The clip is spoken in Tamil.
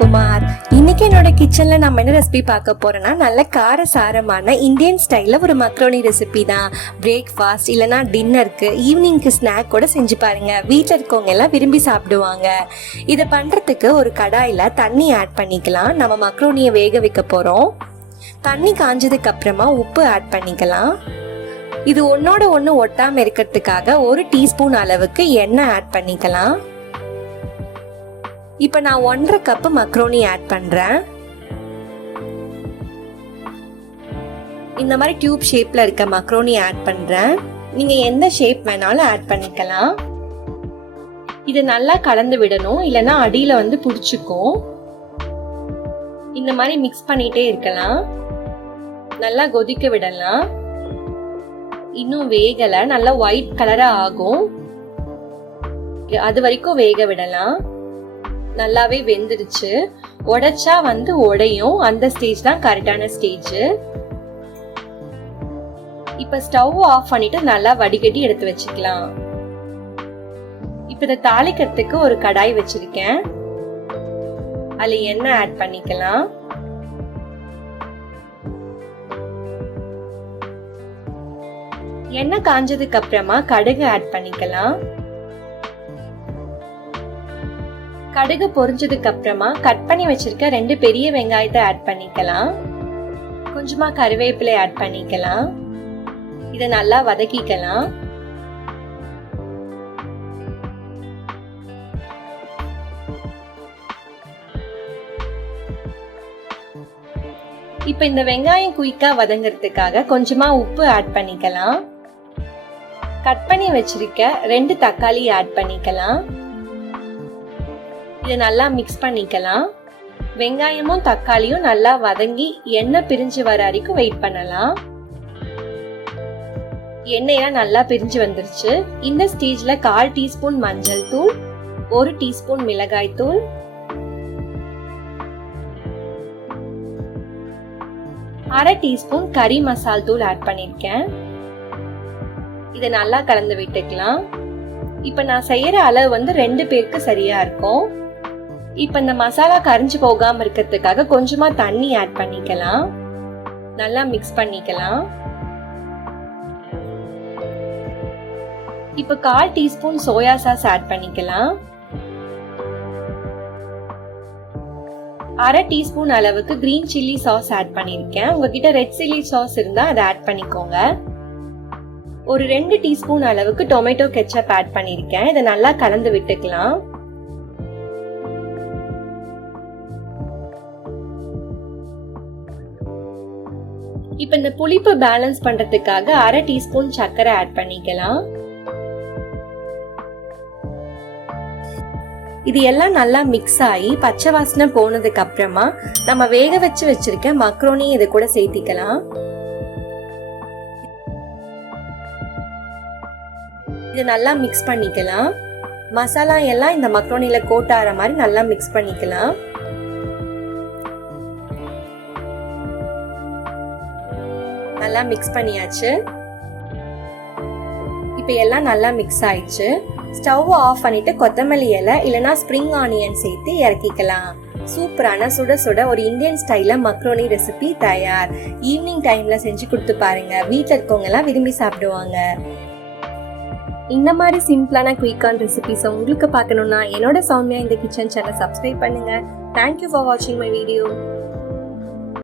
குமார். இன்னைக்கு என்னோட கிச்சன்ல நம்ம என்ன ரெசிபி பார்க்க போறோம்னா நல்ல காரசாரமான இந்தியன் ஸ்டைல்ல ஒரு மக்ரோனி ரெசிபி தான். பிரேக்ஃபாஸ்ட் இல்லைன்னா டின்னருக்கு ஈவினிங்க்கு ஸ்நாக் கூட செஞ்சு பாருங்க. வீட்டில் இருக்கவங்க எல்லாம் விரும்பி சாப்பிடுவாங்க. இதை பண்றதுக்கு ஒரு கடாயில தண்ணி ஆட் பண்ணிக்கலாம். நம்ம மக்ரோனியை வேக வைக்க போறோம். தண்ணி காஞ்சதுக்கு அப்புறமா உப்பு ஆட் பண்ணிக்கலாம். இது ஒன்னோட ஒன்று ஒட்டாம இருக்கிறதுக்காக 1 டீஸ்பூன் அளவுக்கு எண்ணெய் ஆட் பண்ணிக்கலாம். இப்போ நான் 1.5 கப் மக்ரோனி ஆட் பண்றேன். இந்த மாதிரி டியூப் ஷேப்ல இருக்க மக்ரோனி ஆட் பண்றேன். நீங்க எந்த ஷேப் வேணாலும் ஆட் பண்ணிக்கலாம். இது நல்லா கலந்து விடணும், இல்லைன்னா அடியில புடிச்சுக்கும். இந்த மாதிரி மிக்ஸ் பண்ணிட்டே இருக்கலாம். நல்லா கொதிக்க விடலாம். இன்னும் வேகல, நல்லா ஒயிட் கலரா ஆகும். அது வரைக்கும் வேக விடலாம். நல்லாவே வெந்துடுச்சு. உடைச்சா உடையும். அந்த ஸ்டேஜ் தான் கரெக்டான ஸ்டேஜ். இப்ப ஸ்டவ் ஆஃப் பண்ணிட்டு நல்லா வடிகட்டி எடுத்து வச்சுக்கலாம். இப்ப இதை தாளிக்கிறதுக்கு ஒரு கடாய் வச்சிருக்கேன். அதுல எண்ணெய் ஆட் பண்ணிக்கலாம். எண்ணெய் காஞ்சதுக்கு அப்புறமா கடுகு ஆட் பண்ணிக்கலாம். கடுகு பொரிஞ்சதுக்கு அப்புறமா கட் பண்ணி வச்சிருக்க 2 பெரிய வெங்காயத்தை ஆட் பண்ணிக்கலாம். கொஞ்சமா கறிவேப்பிலை ஆட் பண்ணிக்கலாம். இதை நல்லா வதக்கிக்கலாம். இப்ப இந்த வெங்காயம் குயிக்கா வதங்கிறதுக்காக கொஞ்சமா உப்பு ஆட் பண்ணிக்கலாம். கட் பண்ணி வச்சிருக்க 2 தக்காளி ஆட் பண்ணிக்கலாம். இதை நல்லா மிக்ஸ் பண்ணிக்கலாம். வெங்காயமும் தக்காளியும் நல்லா வதங்கி எண்ணெய் பிரிஞ்சு வர வரைக்கும் வெயிட் பண்ணலாம். எண்ணெயெல்லாம் நல்லா பிரிஞ்சு வந்துருச்சு. இந்த ஸ்டேஜ்ல 1/4 டீஸ்பூன் மஞ்சள் தூள், 1 டீஸ்பூன் மிளகாய் தூள், 1/2 டீஸ்பூன் கறி மசால் தூள் ஆட் பண்ணிருக்கேன். இதை நல்லா கலந்து விட்டுக்கலாம். இப்ப நான் செய்யற அளவு 2 பேருக்கு சரியா இருக்கும். இப்ப இந்த மசாலா கரிஞ்சு போகாம இருக்கிறதுக்காக கொஞ்சமா தண்ணி ஆட் பண்ணிக்கலாம். நல்லா மிக்ஸ் பண்ணிக்கலாம். இப்ப 1/4 டீஸ்பூன் சோயா சாஸ் ஆட் பண்ணிக்கலாம். 1/2 டீஸ்பூன் அளவுக்கு கிரீன் சில்லி சாஸ் ஆட் பண்ணிருக்கேன். உங்ககிட்ட ரெட் சில்லி சாஸ் இருந்தா அதை ஆட் பண்ணிக்கோங்க. ஒரு 2 டீஸ்பூன் அளவுக்கு டொமேட்டோ கெச்சப் ஆட் பண்ணிருக்கேன். இதை நல்லா கலந்து விட்டுக்கலாம். இப்ப இந்த புளிப்பு பேலன்ஸ் பண்றதுக்காக 1/2 டீஸ்பூன் சர்க்கரை ஆட் பண்ணிக்கலாம். இது எல்லாம் நல்லா மிக்ஸ் ஆகி பச்சை வாசனை போனதுக்கு அப்புறமா நம்ம வேக வச்சிருக்க மக்ரோனி இது கூட சேர்த்திக்கலாம். இது நல்லா மிக்ஸ் பண்ணிக்கலாம். மசாலா எல்லாம் இந்த மக்ரோனில கோட் ஆற மாதிரி நல்லா மிக்ஸ் பண்ணிக்கலாம். நல்லா மிக்ஸ் பண்ணியாச்சு. இப்ப எல்லாம் நல்லா மிக்ஸ் ஆயிடுச்சு. ஸ்டவ் ஆஃப் பண்ணிட்டு கொத்தமல்லி இலை இல்லனா ஸ்ப்ரிங் ஆனியன் சேர்த்து இறக்கிக்கலாம். சூப்பரான சுட சுட ஒரு இந்தியன் ஸ்டைல்ல மக்ரோனி ரெசிபி தயார். ஈவினிங் டைம்ல செஞ்சு கொடுத்து பாருங்க. வீட்டில் இருக்கவங்க எல்லாம் விரும்பி சாப்பிடுவாங்க. இந்த மாதிரி சிம்பிளான குயிக்கான ரெசிபிஸ் உங்களுக்கு பார்க்கணும்னா என்னோட சௌமியா இந்த கிச்சன் சேனல் சப்ஸ்கிரைப் பண்ணுங்க. தேங்க்யூ ஃபார் வாட்சிங் மை வீடியோ.